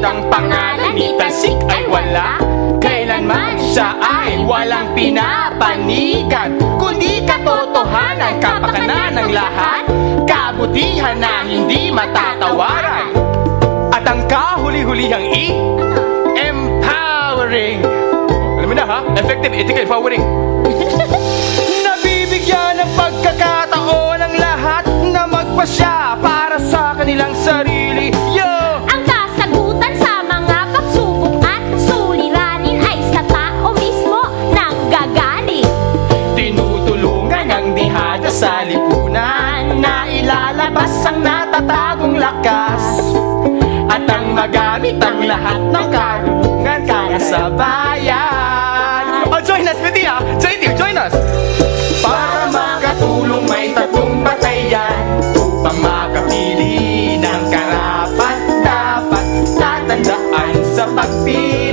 Ngunit ang pangalan ni Talsik ay wala. Kailanman siya ay walang pinapanigan, kundi katotohanan, kapakanan ng lahat, kabutihan na hindi matatawaran. At ang kahuli-hulihang empowering. Alam mo na ha? Effective, ethical, empowering. Nabibigyan ng pagkakataon ang lahat na magpasya para sa kanilang sarili. Yo! Ang kasagutan sa mga pagsubok at suliranin ay sa tao mismo nanggagaling. Tinutulungan ang dihada sa lipunan na ilalabas ang natatagong lakas, at ang magamit ang lahat ng karunungan para sa bayan. Oh, join us, Betty, ha? Join us! Para makatulong may tatlong batayan upang makapili ng karapat dapat tatandaan sa pagpili.